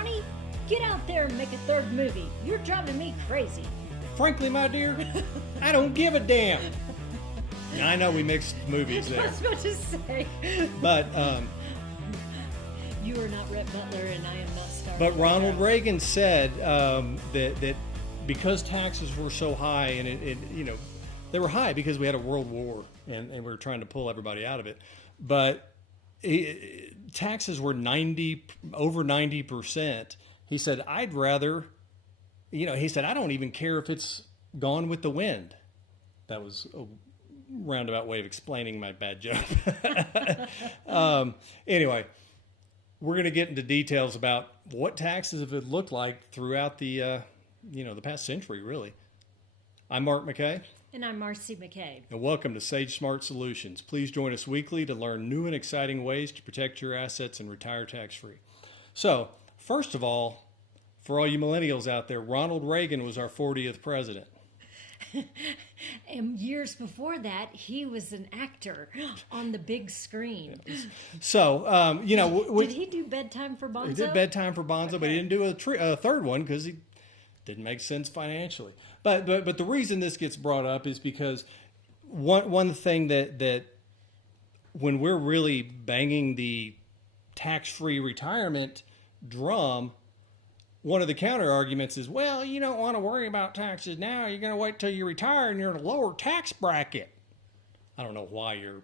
Ronnie, get out there and make a third movie. You're driving me crazy. Frankly, my dear, I don't give a damn. I know we mixed movies I there, was about to say. but You are not Rhett Butler, and I am not Star. but Ronald Reagan said that because taxes were so high, and it they were high because we had a world war and we were trying to pull everybody out of it, but taxes were over 90%. He said, I'd rather, he said, I don't even care if it's gone with the wind. That was a roundabout way of explaining my bad joke. Anyway, we're going to get into details about what taxes have it looked like throughout the past century, really. I'm Mark McKay. And I'm Marcy McKay. And welcome to Sage Smart Solutions. Please join us weekly to learn new and exciting ways to protect your assets and retire tax-free. So, first of all, for all you millennials out there, Ronald Reagan was our 40th president. And years before that, he was an actor on the big screen. So, Did he do Bedtime for Bonzo? He did Bedtime for Bonzo, but he didn't do a third one because he didn't make sense financially. But the reason this gets brought up is because one thing that when we're really banging the tax-free retirement drum, one of the counter arguments is, well, you don't want to worry about taxes now. You're going to wait till you retire and you're in a lower tax bracket. I don't know why your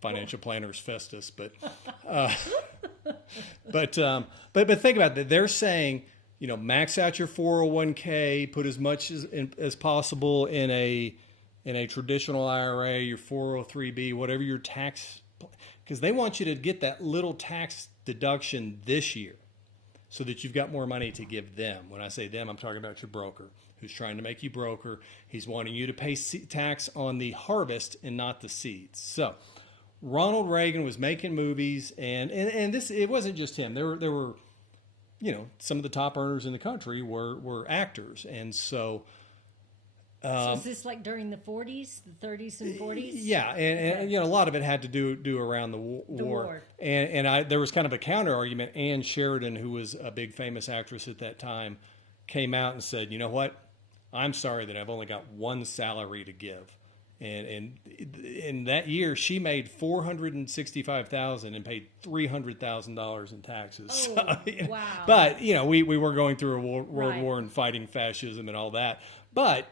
financial planner is Festus, but think about that. They're saying, max out your 401k, put as much as possible in a traditional IRA, your 403b, whatever your tax, because they want you to get that little tax deduction this year, so that you've got more money to give them. When I say them, I'm talking about your broker who's trying to make you broker. He's wanting you to pay tax on the harvest and not the seeds. So Ronald Reagan was making movies, and this, it wasn't just him. There were some of the top earners in the country were actors. And so so is this like during the 40s, the 30s and 40s? Yeah, and a lot of it had to do around the war. And there was kind of a counter argument. Ann Sheridan, who was a big famous actress at that time, came out and said, you know what? I'm sorry that I've only got one salary to give. And in that year, she made $465,000 and paid $300,000 in taxes. Oh, so, wow! But we were going through a world Right. war and fighting fascism and all that. But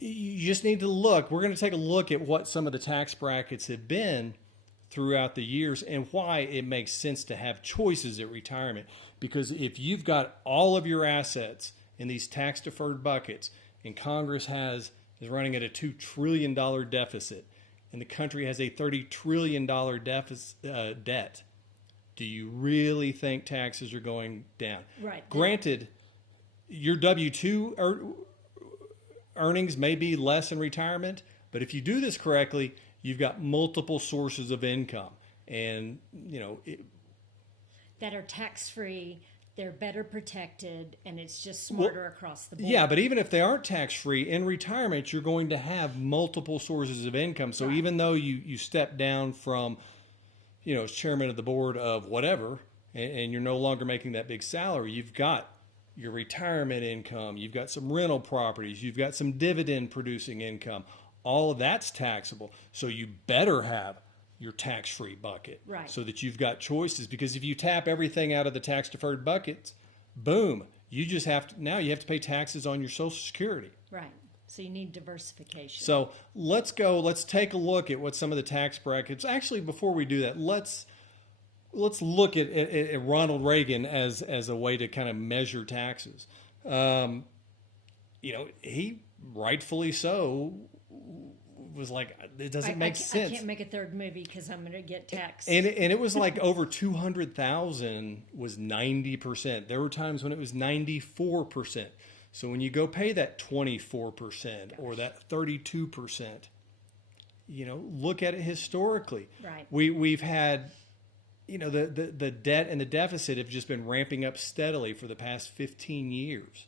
you just need to look. We're going to take a look at what some of the tax brackets have been throughout the years and why it makes sense to have choices at retirement. Because if you've got all of your assets in these tax deferred buckets, and Congress is running at a $2 trillion deficit, and the country has a $30 trillion debt, do you really think taxes are going down? Right. Granted, your W-2 earnings may be less in retirement, but if you do this correctly, you've got multiple sources of income. And, that are tax-free, they're better protected, and it's just smarter across the board. Yeah, but even if they aren't tax-free, in retirement, you're going to have multiple sources of income. So even though you step down from, as chairman of the board of whatever, and you're no longer making that big salary, you've got your retirement income, you've got some rental properties, you've got some dividend-producing income. All of that's taxable. So you better have your tax-free bucket, right, so that you've got choices. Because if you tap everything out of the tax-deferred buckets, boom, you just have to, now you have to pay taxes on your Social Security. Right. So you need diversification. So let's take a look at what some of the tax brackets. Actually, before we do that, let's look at Ronald Reagan as a way to kind of measure taxes. He rightfully so was like, it doesn't make sense. I can't make a third movie because I'm going to get taxed. And it was like over 200,000 was 90%. There were times when it was 94%. So when you go pay that 24% or that 32%, look at it historically. Right. We've had, the debt and the deficit have just been ramping up steadily for the past 15 years.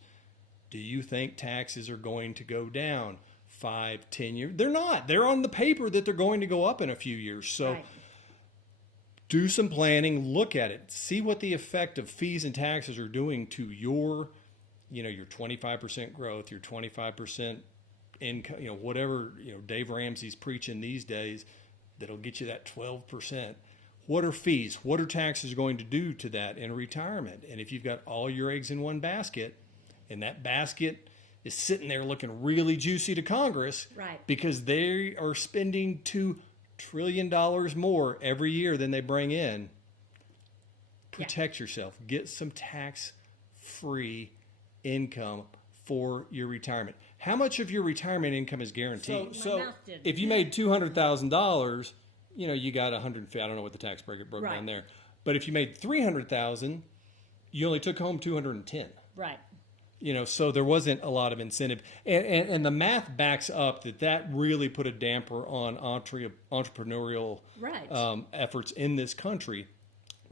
Do you think taxes are going to go down 5, 10 years? They're not. They're on the paper that they're going to go up in a few years. So right. do some planning, look at it, see what the effect of fees and taxes are doing to your 25% growth, your 25% income, whatever, Dave Ramsey's preaching these days that'll get you that 12%. What are fees? What are taxes going to do to that in retirement? And if you've got all your eggs in one basket, and that basket is sitting there looking really juicy to Congress, right, because they are spending $2 trillion more every year than they bring in, protect yourself. Get some tax-free income for your retirement. How much of your retirement income is guaranteed? So if you made $200,000, you got 150. I don't know what the tax bracket broke right. down there. But if you made $300,000, you only took home 210. Right. So there wasn't a lot of incentive. And the math backs up that really put a damper on entrepreneurial right. Efforts in this country,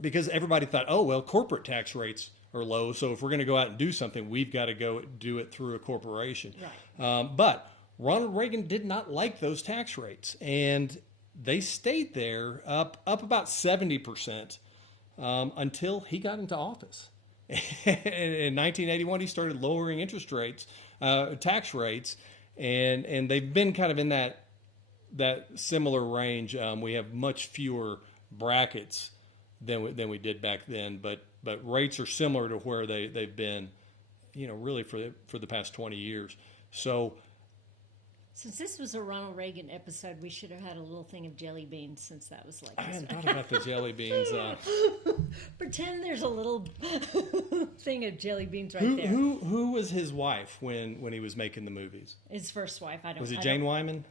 because everybody thought, oh, well, corporate tax rates are low, so if we're going to go out and do something, we've got to go do it through a corporation. Right. But Ronald Reagan did not like those tax rates, and they stayed there up about 70% until he got into office. In 1981, he started lowering interest rates, tax rates, and they've been kind of in that similar range. We have much fewer brackets than we did back then, but rates are similar to where they've been, really for the past 20 years. So, since this was a Ronald Reagan episode, we should have had a little thing of jelly beans, since that was like... I hadn't thought about the jelly beans. Pretend there's a little thing of jelly beans right there. Who was his wife when he was making the movies? His first wife. Was it Jane Wyman?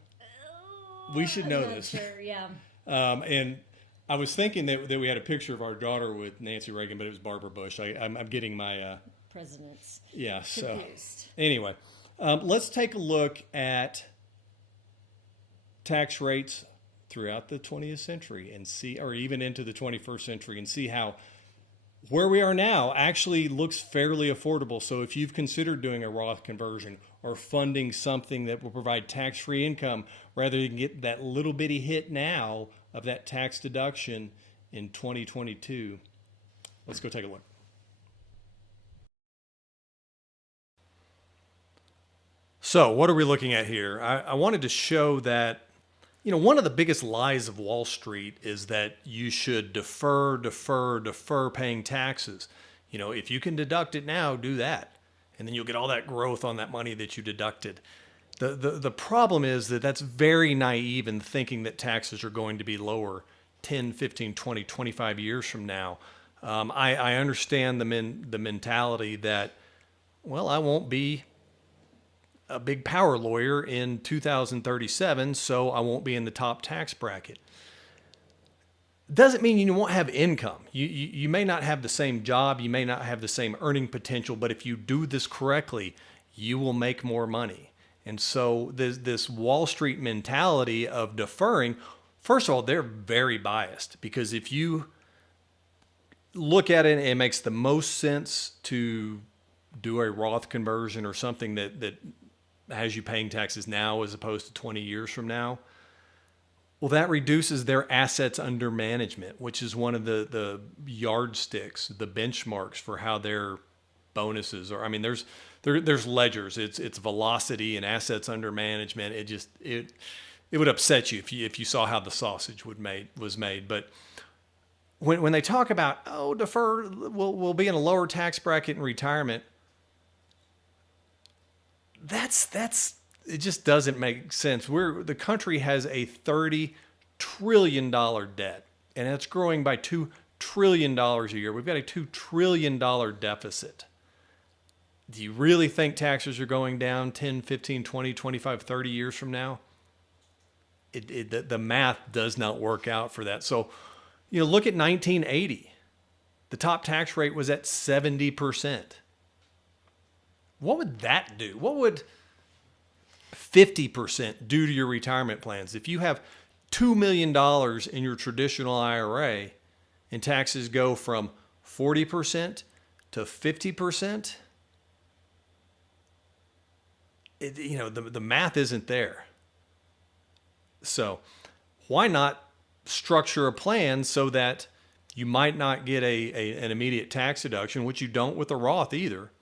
We should know this. Sure, yeah. And I was thinking that we had a picture of our daughter with Nancy Reagan, but it was Barbara Bush. I'm getting my... presidents. Yeah, so... confused. Anyway, let's take a look at tax rates throughout the 20th century and see, or even into the 21st century, and see how where we are now actually looks fairly affordable. So if you've considered doing a Roth conversion or funding something that will provide tax-free income, rather than get that little bitty hit now of that tax deduction in 2022, let's go take a look. So what are we looking at here? I wanted to show that, one of the biggest lies of Wall Street is that you should defer paying taxes. If you can deduct it now, do that. And then you'll get all that growth on that money that you deducted. The problem is that that's very naive in thinking that taxes are going to be lower 10, 15, 20, 25 years from now. I understand the mentality that, well, I won't be a big power lawyer in 2037, so I won't be in the top tax bracket. Doesn't mean you won't have income. You may not have the same job, you may not have the same earning potential, but if you do this correctly, you will make more money. And so this Wall Street mentality of deferring, first of all, they're very biased, because if you look at it, it makes the most sense to do a Roth conversion or something that has you paying taxes now as opposed to 20 years from now. Well, that reduces their assets under management, which is one of the yardsticks, the benchmarks for how their bonuses are. I mean, there's ledgers. It's velocity and assets under management. It would upset you if you saw how the sausage was made. But when they talk about, defer, we'll be in a lower tax bracket in retirement, that's it just doesn't make sense. The country has a $30 trillion debt, and it's growing by $2 trillion a year. We've got a $2 trillion deficit. Do you really think taxes are going down 10, 15, 20, 25, 30 years from now? The math does not work out for that. So, look at 1980. The top tax rate was at 70%. What would that do? What would 50% do to your retirement plans? If you have $2 million in your traditional IRA and taxes go from 40% to 50%, the math isn't there. So why not structure a plan so that You might not get an immediate tax deduction, which you don't with a Roth either.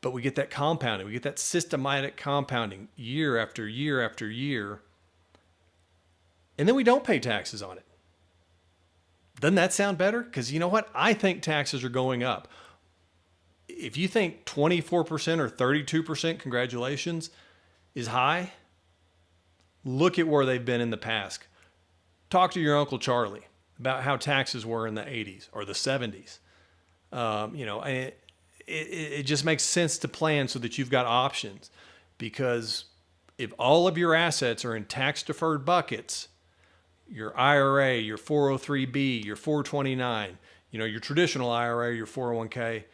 But we get that compounding. We get that systematic compounding year after year after year. And then we don't pay taxes on it. Doesn't that sound better? Because you know what? I think taxes are going up. If you think 24% or 32%, congratulations, is high, look at where they've been in the past. Talk to your Uncle Charlie about how taxes were in the 80s or the 70s. It just makes sense to plan so that you've got options. Because if all of your assets are in tax-deferred buckets, your IRA, your 403B, your 429, your traditional IRA, your 401k,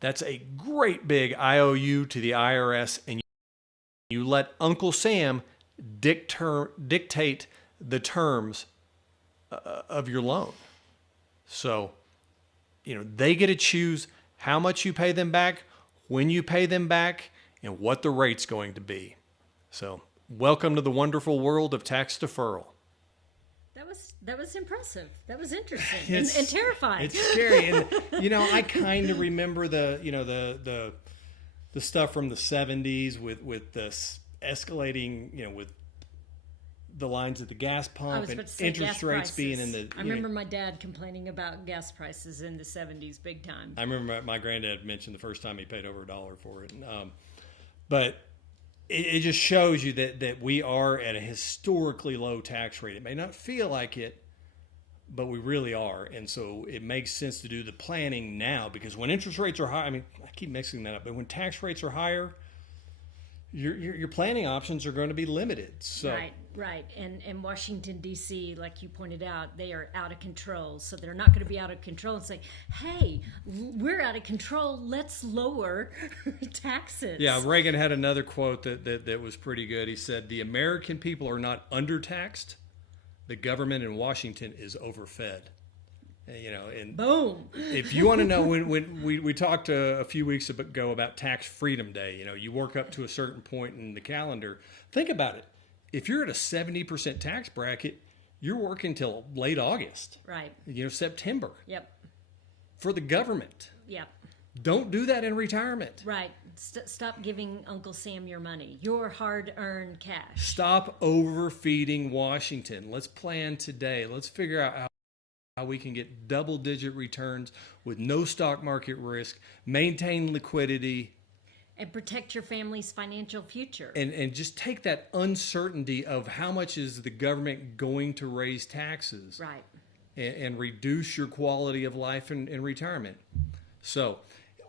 that's a great big IOU to the IRS, and you let Uncle Sam dictate the terms of your loan. So, they get to choose how much you pay them back, when you pay them back, and what the rate's going to be. So, welcome to the wonderful world of tax deferral. That was impressive. That was interesting and terrifying. It's scary, and I kind of remember the stuff from the 70s with the escalating, with the lines at the gas pump and interest rates being in the. I remember my dad complaining about gas prices in the 70s, big time. I remember my granddad mentioned the first time he paid over $1 for it, but. It just shows you that we are at a historically low tax rate. It may not feel like it, but we really are. And so it makes sense to do the planning now, because when interest rates are high, I keep mixing that up, but when tax rates are higher, your planning options are going to be limited. So. Right. And Washington, D.C., like you pointed out, they are out of control. So they're not going to be out of control and say, hey, we're out of control. Let's lower taxes. Yeah, Reagan had another quote that was pretty good. He said, the American people are not undertaxed. The government in Washington is overfed. And boom. If you want to know, when we talked a few weeks ago about Tax Freedom Day, you work up to a certain point in the calendar. Think about it. If you're at a 70% tax bracket, you're working till late August. Right. September. Yep. For the government. Yep. Don't do that in retirement. Right. Stop giving Uncle Sam your money, your hard-earned cash. Stop overfeeding Washington. Let's plan today. Let's figure out how we can get double-digit returns with no stock market risk, maintain liquidity, and protect your family's financial future. And just take that uncertainty of how much is the government going to raise taxes. Right. And reduce your quality of life in retirement. So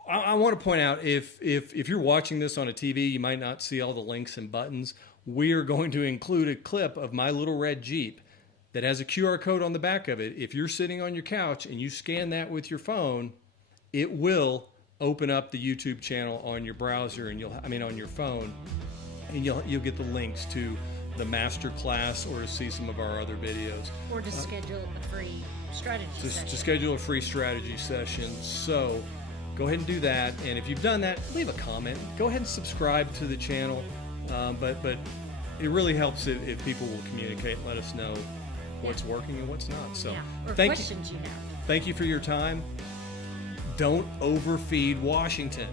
I want to point out, if you're watching this on a TV, you might not see all the links and buttons. We are going to include a clip of my little red Jeep that has a QR code on the back of it. If you're sitting on your couch and you scan that with your phone, it will open up the YouTube channel on your browser and on your phone, and you'll get the links to the Masterclass or to see some of our other videos. Or to schedule a free strategy session. To schedule a free strategy session. So go ahead and do that. And if you've done that, leave a comment. Go ahead and subscribe to the channel. But it really helps if people will communicate and let us know what's working and what's not. So or questions you have. Thank you for your time. Don't overfeed Washington.